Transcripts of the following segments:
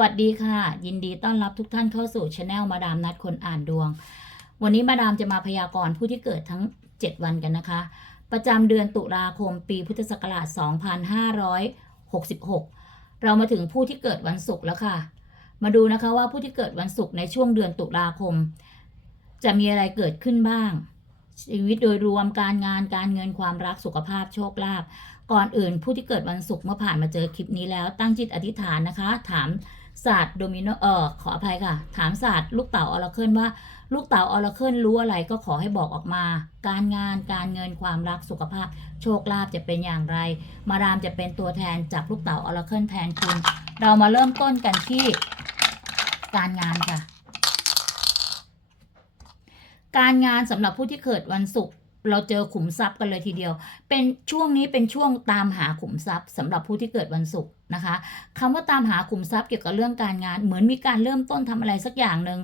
สวัสดีค่ะ ยินดีต้อนรับทุกท่านเข้าสู่ช anel มาดามนัดคนอ่านดวง วันนี้มาดามจะมาพยากรณ์ผู้ที่เกิดทั้ง 7 วันกันนะคะ ประจำเดือนตุลาคมปีพุทธศักราช 2566 เรามาถึงผู้ที่เกิดวันศุกร์แล้วค่ะ มาดูนะคะว่าผู้ที่เกิดวันศุกร์ในช่วงเดือนตุลาคม จะมีอะไรเกิดขึ้นบ้าง ชีวิตโดยรวมการงานการเงินความรักสุขภาพโชคลาภก่อนอื่นผู้ที่เกิดวันศุกร์เมื่อผ่านมาเจอคลิปนี้แล้วตั้งจิตอธิษฐานนะคะ ถาม ศาสตร์โดมิโนเออขออภัยค่ะ ถามศาสตร์ลูกเต๋าออราเคิลว่า ลูกเต๋าออราเคิลรู้อะไรก็ขอให้บอกออกมา การงานการเงินความรักสุขภาพ โชคลาภจะเป็นอย่างไร มาดามจะเป็นตัวแทนจากลูกเต๋าออราเคิลแทนคุณ เรามาเริ่มต้นกันที่ การงานค่ะ การงานสำหรับผู้ที่เกิดวันศุกร์ เราเจอขุมทรัพย์กันเลยทีเดียว เป็นช่วงนี้เป็นช่วงตามหาขุมทรัพย์สำหรับผู้ที่เกิดวันศุกร์นะคะคำว่าตามหาขุมทรัพย์เกี่ยวกับเรื่องการงาน เหมือนมีการเริ่มต้นทำอะไรสักอย่างหนึ่ง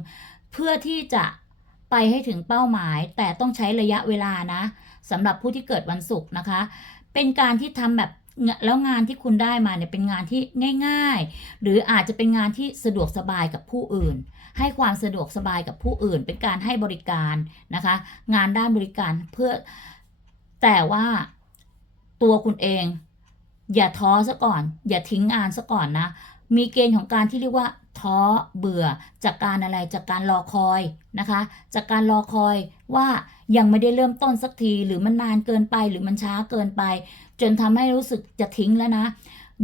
เพื่อที่จะไปให้ถึงเป้าหมาย แต่ต้องใช้ระยะเวลานะสำหรับผู้ที่เกิดวันศุกร์นะคะ เป็นการที่ทำแบบแล้วงานที่คุณได้มาเนี่ยเป็นงานที่ง่าย ๆ หรืออาจจะเป็นงานที่สะดวกสบายกับผู้อื่น ให้ความสะดวกสบายกับผู้อื่น เป็นการให้บริการนะคะ งานด้านบริการเพื่อแต่ว่าตัวคุณเอง อย่าท้อซะก่อน อย่าทิ้งงานซะก่อนนะ มีเกณฑ์ของการที่เรียกว่าท้อเบื่อจากการอะไรจากการรอคอยนะคะ จากการรอคอยว่ายังไม่ได้เริ่มต้นสักทีหรือมันนานเกินไปหรือมันช้าเกินไป จนทำให้รู้สึกจะทิ้งแล้วนะ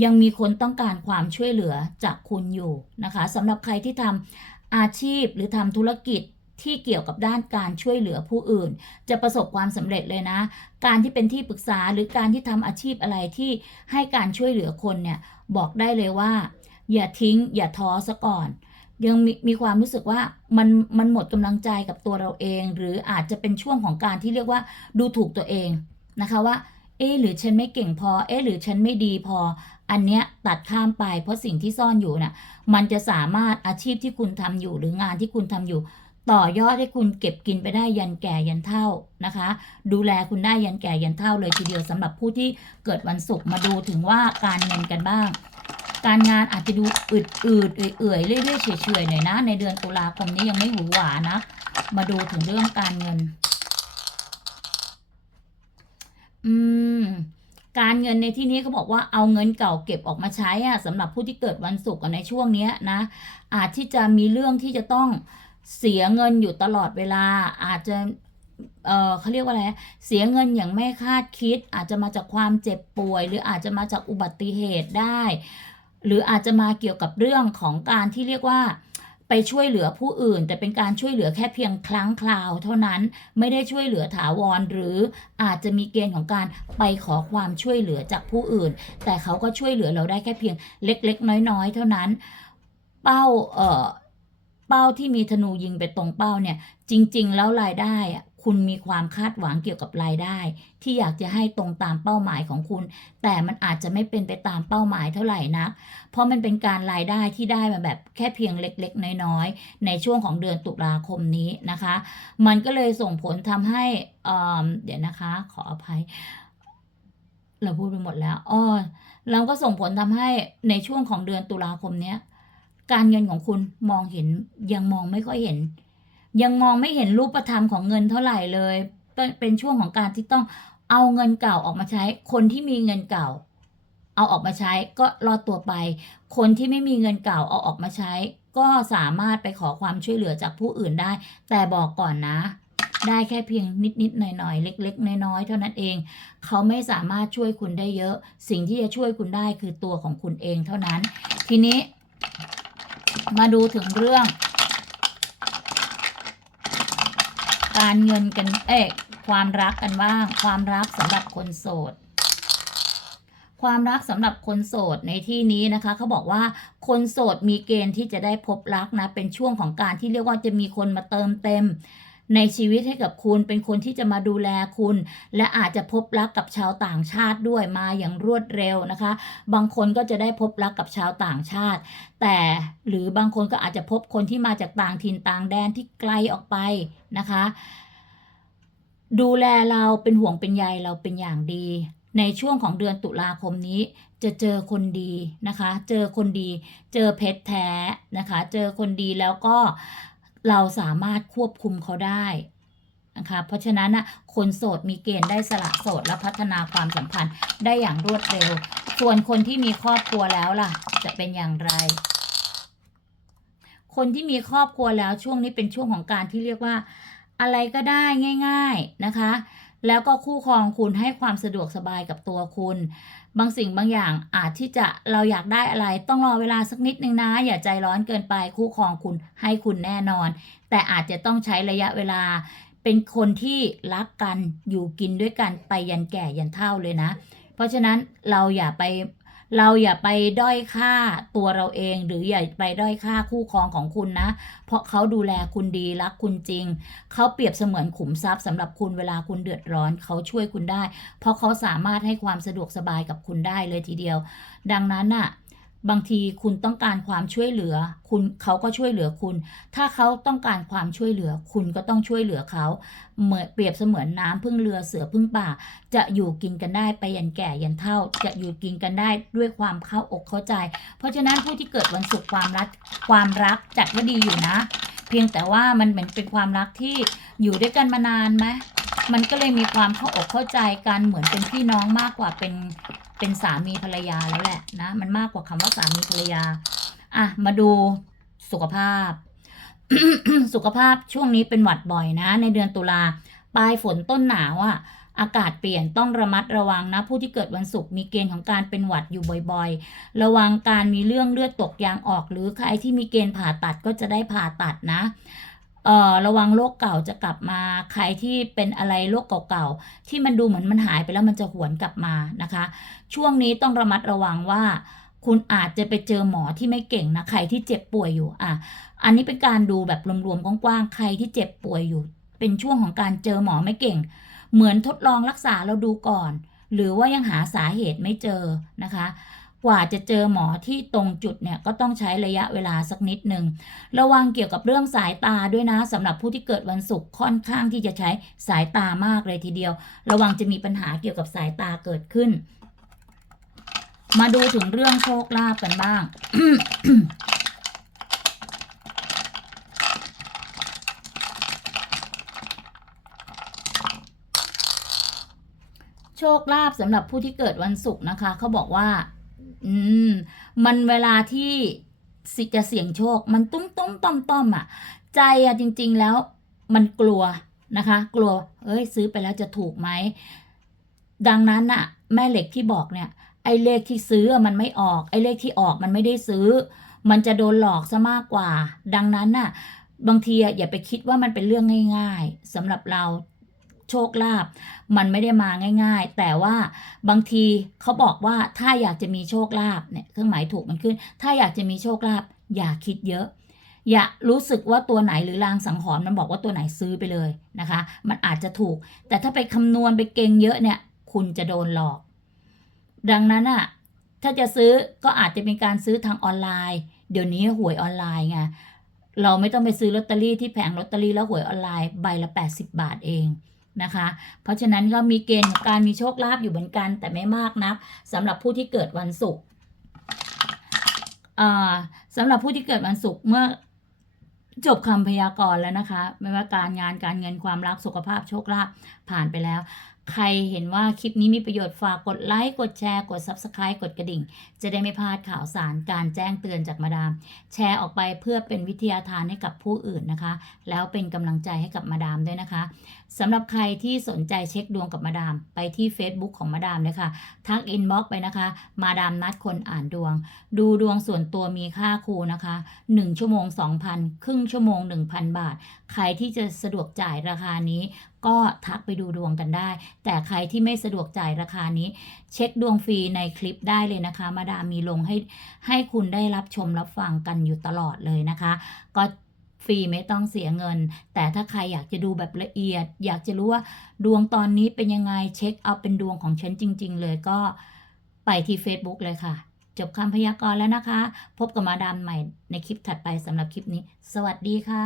ยังมีคนต้องการความช่วยเหลือจากคุณอยู่นะคะสำหรับใครที่ทำ อาชีพหรือทำธุรกิจที่เกี่ยวกับด้านการช่วยเหลือผู้อื่น จะประสบความสำเร็จเลยนะ การที่เป็นที่ปรึกษาหรือการที่ทำอาชีพอะไรที่ให้การช่วยเหลือคนเนี่ยบอกได้เลยว่า อย่าทิ้ง อย่าท้อซะก่อน ยังมีมีความรู้สึกว่ามันมันหมดกำลังใจกับตัวเราเอง หรืออาจจะเป็นช่วงของการที่เรียกว่าดูถูกตัวเองนะคะว่าเอ๊ะหรือฉันไม่เก่งพอเอ๊ะหรือฉันไม่ดีพอ อันเนี้ยตัดข้ามไป เพราะสิ่งที่ซ่อนอยู่น่ะมันจะสามารถอาชีพที่คุณทำอยู่หรืองานที่คุณทำอยู่ ต่อยอดให้คุณเก็บกินไปได้ยันแก่ยันเท่านะคะ ดูแลคุณได้ยันแก่ยันเท่าเลยทีเดียวสำหรับผู้ที่เกิดวันศุกร์มาดูถึงว่าการเงินกันบ้าง การงานอาจจะดูอืดอืดๆเอื่อยๆเรื่อยๆเฉยๆหน่อยนะ ในเดือนตุลาคมนี้ยังไม่หวือหวานะ มาดูถึงเรื่องการเงิน อืม การเงินในที่นี้เขาบอกว่าเอาเงินเก่าเก็บออกมาใช้อะสำหรับผู้ที่เกิดวันศุกร์ในช่วงเนี้นะ อาจที่จะมีเรื่องที่จะต้องเสียเงินอยู่ตลอดเวลา อาจจะเออเขาเรียกว่าอะไร เสียเงินอย่างไม่คาดคิด อาจจะมาจากความเจ็บป่วย หรืออาจจะมาจากอุบัติเหตุได้ หรืออาจจะมาเกี่ยวกับเรื่องของการที่เรียกว่า ไปช่วยเหลือผู้อื่น แต่เป็นการช่วยเหลือแค่เพียงครั้งคราว เท่านั้นไม่ได้ช่วยเหลือถาวร หรืออาจจะมีเกณฑ์ของการไปขอความช่วยเหลือจากผู้อื่น แต่เขาก็ช่วยเหลือเราได้แค่เพียงเล็ก ๆ น้อย ๆ เท่านั้น เป้าเอ่อเป้าที่มีธนูยิงไปตรงเป้าเนี่ย จริง ๆ แล้วรายได้อะ คุณมีความคาดหวังเกี่ยวกับรายได้ ที่อยากจะให้ตรงตามเป้าหมายของคุณ แต่มันอาจจะไม่เป็นไปตามเป้าหมายเท่าไหร่นัก เพราะมันเป็นการรายได้ที่ได้มาแบบแค่เพียงเล็กๆ น้อยๆ ในช่วงของเดือนตุลาคมนี้นะคะ มันก็เลยส่งผลทำให้เเดี๋ยวนะคะ ขออภัย เราพูดไปหมดแล้วอ้อเราก็ส่งผลทำให้ในช่วงของเดือนตุลาคมเนี้ยการเงินของคุณมองเห็นยังมองไม่ค่อยเห็น ยังมองไม่เห็นรูปธรรมของเงินเท่าไหร่เลย เป็นช่วงของการที่ต้องเอาเงินเก่าออกมาใช้ คนที่มีเงินเก่า เอาออกมาใช้ก็รอดตัวไป คนที่ไม่มีเงินเก่าเอาออกมาใช้ ก็สามารถไปขอความช่วยเหลือจากผู้อื่นได้ แต่บอกก่อนนะ ได้แค่เพียงนิดๆหน่อยๆเล็ก ๆ น้อยๆเท่านั้นเอง เขาไม่สามารถช่วยคุณได้เยอะ สิ่งที่จะช่วยคุณได้คือตัวของคุณเองเท่านั้น ทีนี้ มาดูถึงเรื่อง การเงินกัน เอ๊ะความรักกันบ้าง ความรักสำหรับคนโสด ความรักสำหรับคนโสดในที่นี้นะคะเขาบอกว่าคนโสดมีเกณฑ์ที่จะได้พบรักนะ เป็นช่วงของการที่เรียกว่าจะมีคนมาเติมเต็ม ในชีวิตให้กับคุณเป็นคนที่จะมาดูแลคุณ และอาจจะพบรักกับชาวต่างชาติด้วยมาอย่างรวดเร็วนะคะ บางคนก็จะได้พบรักกับชาวต่างชาติ แต่หรือบางคนก็อาจจะพบคนที่มาจากต่างถิ่นต่างแดนที่ไกลออกไปนะคะ ดูแลเราเป็นห่วงเป็นใยเราเป็นอย่างดี ในช่วงของเดือนตุลาคมนี้จะเจอคนดีนะคะ เจอคนดี เจอเพชรแท้นะคะ เจอคนดีแล้วก็ เราสามารถควบคุมเขาได้นะคะเพราะฉะนั้นนะคนโสดมีเกณฑ์ได้สละโสดและพัฒนาความสัมพันธ์ได้อย่างรวดเร็ว ส่วนคนที่มีครอบครัวแล้วล่ะ จะเป็นอย่างไร คนที่มีครอบครัวแล้วช่วงนี้เป็นช่วงของการที่เรียกว่า อะไรก็ได้ง่าย ๆนะคะ แล้วก็คู่ครองคุณให้ความสะดวกสบายกับตัวคุณ บางสิ่งบางอย่างอาจที่จะเราอยากได้อะไร ต้องรอเวลาสักนิดนึงนะ อย่าใจร้อนเกินไป คู่ครองคุณให้คุณแน่นอน แต่อาจจะต้องใช้ระยะเวลา เป็นคนที่รักกันอยู่กินด้วยกันไปยันแก่ยันเฒ่าเลยนะ เพราะฉะนั้นเราอย่าไป เราอย่าไปด้อยค่าตัวเราเอง หรืออย่าไปด้อยค่าคู่ครองของคุณนะ เพราะเขาดูแลคุณดีรักคุณจริง เขาเปรียบเสมือนขุมทรัพย์สำหรับคุณเวลาคุณเดือดร้อนเขาช่วยคุณได้ เพราะเขาสามารถให้ความสะดวกสบายกับคุณได้เลยทีเดียว ดังนั้นน่ะ บางทีคุณต้องการความช่วยเหลือ คุณเขาก็ช่วยเหลือคุณ ถ้าเขาต้องการความช่วยเหลือ คุณก็ต้องช่วยเหลือเขาเหมือนเปรียบเสมือนน้ำพึ่งเรือเสือพึ่งป่า จะอยู่กินกันได้ไปยันแก่ยันเฒ่า จะอยู่กินกันได้ด้วยความเข้าอกเข้าใจ เพราะฉะนั้นผู้ที่เกิดวันศุกร์ความรักความรักจัดว่าดีอยู่นะ เพียงแต่ว่ามันเหมือนเป็นความรักที่อยู่ด้วยกันมานานไหมมันก็เลยมีความเข้าอกเข้าใจกันเหมือนเป็นพี่น้องมากกว่าเป็น เป็นสามีภรรยาแล้วแหละนะ มันมากกว่าคำว่าสามีภรรยา อะ มาดูสุขภาพ สุขภาพช่วงนี้เป็นหวัดบ่อยนะ ในเดือนตุลาปลายฝนต้นหนาวอะ่ะอากาศเปลี่ยนต้องระมัดระวังนะ ผู้ที่เกิดวันศุกร์มีเกณฑ์ของการเป็นหวัดอยู่บ่อยๆ ระวังการมีเรื่องเลือดตกยางออก หรือใครที่มีเกณฑ์ผ่าตัดก็จะได้ผ่าตัดนะ เอ่อระวังโรคเก่าจะกลับมา ใครที่เป็นอะไรโรคเก่าๆที่มันดูเหมือนมันหายไปแล้วมันจะหวนกลับมานะคะ ช่วงนี้ต้องระมัดระวังว่า คุณอาจจะไปเจอหมอที่ไม่เก่งนะใครที่เจ็บป่วยอยู่อะอันนี้เป็นการดูแบบรวมๆกว้างๆใครที่เจ็บป่วยอยู่ เป็นช่วงของการเจอหมอไม่เก่ง เหมือนทดลองรักษาเราดูก่อน หรือว่ายังหาสาเหตุไม่เจอนะคะ กว่าจะเจอหมอที่ตรงจุดเนี่ยก็ต้องใช้ระยะเวลาสักนิดหนึ่งระวังเกี่ยวกับเรื่องสายตาด้วยนะสำหรับผู้ที่เกิดวันศุกร์ค่อนข้างที่จะใช้สายตามากเลยทีเดียว ระวังจะมีปัญหาเกี่ยวกับสายตาเกิดขึ้น มาดูถึงเรื่องโชคลาภกันบ้างโชคลาภสำหรับผู้ที่เกิดวันศุกร์นะคะ เขาบอกว่า อืม มันเวลาที่สิจะเสี่ยงโชค มันตุ้มตุ้มต้อมต้อมอะ ใจอะจริง ๆ แล้ว มันกลัวนะคะ กลัว เอ้ย ซื้อไปแล้วจะถูกไหม ดังนั้นน่ะ แม่เหล็กที่บอกเนี่ย ไอ้เลขที่ซื้ออะมันไม่ออก ไอ้เลขที่ออกมันไม่ได้ซื้อ มันจะโดนหลอกซะมากกว่า ดังนั้นน่ะ บางทีอะอย่าไปคิดว่ามันเป็นเรื่องง่าย ๆสำหรับเรา โชคลาภมันไม่ได้มาง่าย ๆ แต่ว่าบางทีเขาบอกว่าถ้าอยากจะมีโชคลาภเนี่ยเครื่องหมายถูกมันขึ้น ถ้าอยากจะมีโชคลาภอย่าคิดเยอะ อย่ารู้สึกว่าตัวไหนหรือลางสังหรณ์มันบอกว่าตัวไหนซื้อไปเลยนะคะ มันอาจจะถูก แต่ถ้าไปคำนวณไปเก่งเยอะเนี่ย คุณจะโดนหลอก ดังนั้นอะถ้าจะซื้อก็อาจจะเป็นการซื้อทางออนไลน์ เดี๋ยวนี้หวยออนไลน์ไงเราไม่ต้องไปซื้อลอตเตอรี่ที่แผงลอตเตอรี่แล้วหวยออนไลน์ใบละ 80 บาทเอง นะคะ เพราะฉะนั้นก็มีเกณฑ์ของการมีโชคลาภอยู่เหมือนกัน แต่ไม่มากนักสำหรับผู้ที่เกิดวันศุกร์สำหรับผู้ที่เกิดวันศุกร์เมื่อจบคำพยากรณ์แล้วนะคะ ไม่ว่าการงานการเงินความรักสุขภาพโชคลาภผ่านไปแล้ว ใครเห็นว่าคลิปนี้มีประโยชน์ฝากกดไลค์ กดแชร์ กด Subscribe กดกระดิ่ง จะได้ไม่พลาดข่าวสารการแจ้งเตือนจากมาดาม แชร์ออกไปเพื่อเป็นวิทยาทานให้กับผู้อื่นนะคะ แล้วเป็นกำลังใจให้กับมาดามด้วยนะคะสำหรับใครที่สนใจเช็คดวงกับมาดาม ไปที่ Facebook ของมาดามเลยค่ะ ทักอินบ็อกไปนะคะ มาดามนัดคนอ่านดวง ดูดวงส่วนตัวมีค่าครูนะคะ 1 ชั่วโมง 2,000 ครึ่งชั่วโมง 1,000 บาท ใครที่จะสะดวกจ่ายราคานี้ก็ทักไปดูดวงกันได้ แต่ใครที่ไม่สะดวกจ่ายราคานี้ เช็คดวงฟรีในคลิปได้เลยนะคะ มาดามมีลงให้ให้คุณได้รับชมรับฟังกันอยู่ตลอดเลยนะคะ ก็ฟรีไม่ต้องเสียเงิน แต่ถ้าใครอยากจะดูแบบละเอียด อยากจะรู้ว่าดวงตอนนี้เป็นยังไงเช็คเอาเป็นดวงของฉันจริง ๆ เลยก็ไปที่ Facebook เลยค่ะ จบคำพยากรณ์แล้วนะคะ พบกับมาดามใหม่ในคลิปถัดไปสำหรับคลิปนี้ สวัสดีค่ะ